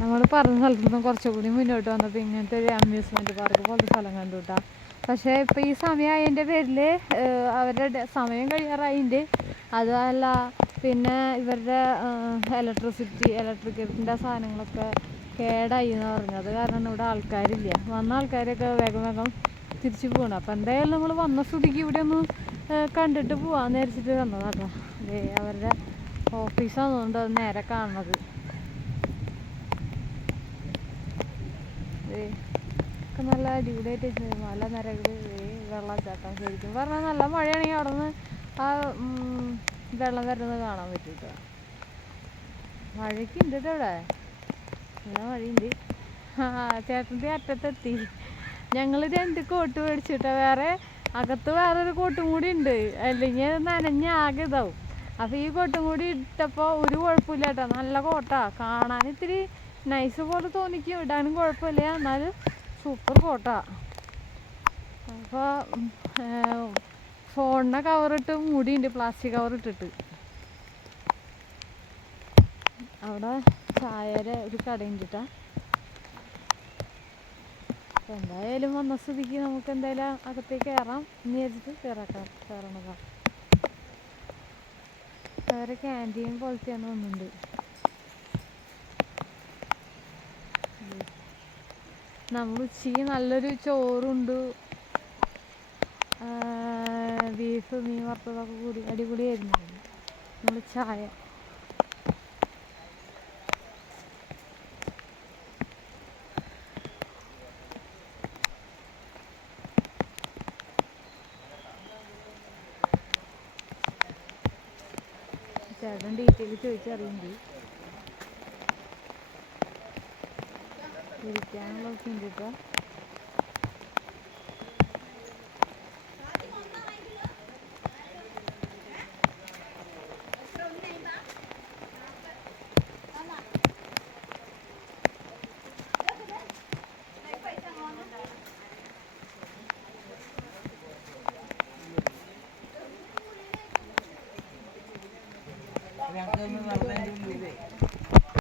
നമ്മൾ പറഞ്ഞ സ്ഥലത്തു നിന്നും കുറച്ചുകൂടി മുന്നോട്ട് വന്നപ്പോൾ ഇങ്ങനത്തെ ഒരു അമ്യൂസ്മെൻറ്റ് പാർക്ക് പോലത്തെ സ്ഥലം കണ്ടു കേട്ടോ. പക്ഷേ ഇപ്പോൾ ഈ സമയമായതിൻ്റെ പേരിൽ അവരുടെ സമയം കഴിയാറായിട്ടുണ്ട്. അതല്ല പിന്നെ ഇവരുടെ ഇലക്ട്രിക്കിൻ്റെ സാധനങ്ങളൊക്കെ കേടായി എന്ന് പറഞ്ഞത് കാരണം ഇവിടെ ആൾക്കാരില്ല. വന്ന ആൾക്കാരൊക്കെ വേഗം വേഗം തിരിച്ചു പോകണം. അപ്പോൾ എന്തായാലും നമ്മൾ വന്ന സ്ഥിതിക്ക് ഇവിടെ ഒന്ന് കണ്ടിട്ട് പോകാമെന്ന് വിചാരിച്ചിട്ട് വന്നതാട്ടോ. അതെ, അവരുടെ ഓഫീസാണെന്നുകൊണ്ട് അത് നേരെ കാണുന്നത്. ഒക്കെ നല്ല അടിപൊളിയായിട്ട് മല നിരകൾ, വെള്ളച്ചാട്ടം. ശരിക്കും പറഞ്ഞാൽ നല്ല മഴയാണെങ്കിൽ അവിടെ നിന്ന് ആ വെള്ളം വരുന്നത് കാണാൻ പറ്റും കേട്ടോ. മഴയ്ക്ക് ഉണ്ട് കേട്ടോ ഇവിടെ, നല്ല മഴയുണ്ട്. ചേട്ടൻ്റെ അറ്റത്തെത്തി. ഞങ്ങൾ 2 കോട്ട് മേടിച്ചിട്ടോ. അകത്ത് വേറൊരു കോട്ടും കൂടി ഉണ്ട്, അല്ലെങ്കിൽ അത് നനഞ്ഞ് ആകെ ഇതാവും. അപ്പോൾ ഈ കോട്ടും കൂടി ഇട്ടപ്പോൾ ഒരു കുഴപ്പമില്ല കേട്ടോ. നല്ല കോട്ടാ, കാണാൻ ഇത്തിരി നൈസ് പോലെ തോന്നിക്കും, ഇടാനും കുഴപ്പമില്ല, എന്നാലും സൂപ്പർ കോട്ടാ. അപ്പോൾ ഫോണിനെ കവറിട്ട് മൂടിയുണ്ട്, പ്ലാസ്റ്റിക് കവർ ഇട്ടിട്ട്. അവിടെ ചായയുടെ ഒരു കടയുണ്ട് കേട്ടോ. അപ്പോൾ എന്തായാലും വന്ന സ്ഥിതിക്ക് നമുക്ക് എന്തായാലും അകത്തേക്ക് കയറാം എന്ന് വിചാരിച്ചിട്ട് കയറണതാണ്. വേറെ ക്യാൻറ്റീൻ പോലത്തെയാണ് ഒന്നുണ്ട്. നമ്മൾ ഉച്ചയ്ക്ക് നല്ലൊരു ചോറുണ്ട്, ബീഫ്, മീൻ വറുത്തതൊക്കെ കൂടി അടിപൊളിയായിരുന്നു. നമ്മൾ ചായ ചേട്ടൻ ഡീറ്റെയിൽ ചോദിച്ചറിയുന്നുണ്ട്. ഇരിക്കാനുള്ളതൊക്കെ ഉണ്ട് കേട്ടോ. ഞങ്ങൾക്ക്